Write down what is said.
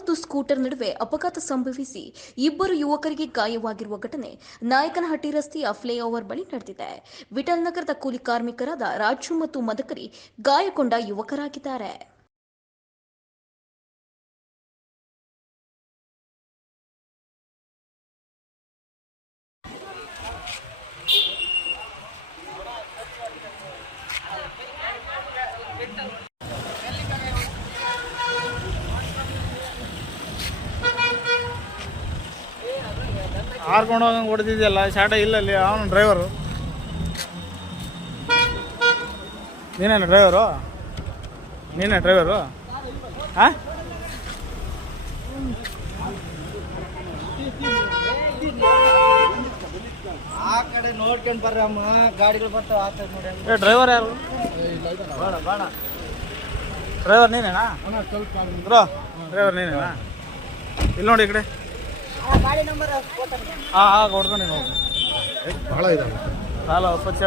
ಮತ್ತು ಸ್ಕೂಟರ್ ನಡುವೆ ಅಪಘಾತ ಸಂಭವಿಸಿ ಇಬ್ಬರು ಯುವಕರಿಗೆ ಗಾಯವಾಗಿರುವ ಘಟನೆ ನಾಯಕನಹಟ್ಟಿ ರಸ್ತೆಯ ಫ್ಲೈಓವರ್ ಬಳಿ ನಡೆದಿದೆ. ವಿಠಲ್ ನಗರದ ಕೂಲಿ ಕಾರ್ಮಿಕರಾದ ರಾಜು ಮತ್ತು ಮದಕರಿ ಗಾಯಗೊಂಡ ಯುವಕರಾಗಿದ್ದಾರೆ. ಹಾರ್ಕೊಂಡು ಹೋಗಂಗೆ ಹೊಡೆದಿದೆಯಲ್ಲ ಶಾಟ ಇಲ್ಲ ಅಲ್ಲಿ ಅವನು ಡ್ರೈವರು ನೀನೇನ ಡ್ರೈವರು ನೀನೇ ಡ್ರೈವರು ಹಾಂ ಆ ಕಡೆ ನೋಡ್ಕೊಂಡು ಬರ್ರಿ ಅಮ್ಮ ಗಾಡಿಗಳು ಬರ್ತಾವ ಆ ಕಡೆ ನೋಡಿ ಡ್ರೈವರ್ ಯಾರು? ಬೇಡ ಬೇಡ. ಡ್ರೈವರ್ ನೀನೇನಾ? ಬ್ರೋ ಡ್ರೈವರ್ ನೀನೇನಾ? ಇಲ್ಲಿ ನೋಡಿ ಈ ಕಡೆ. ಹಾಂ ಹಾಂ ಹೊಡ್ಕೊಂಡು ಹೋಗಿ. ಭಾಳ ಇದಾವೆ. ಸಾಲ ಸ್ವಚ್ಛ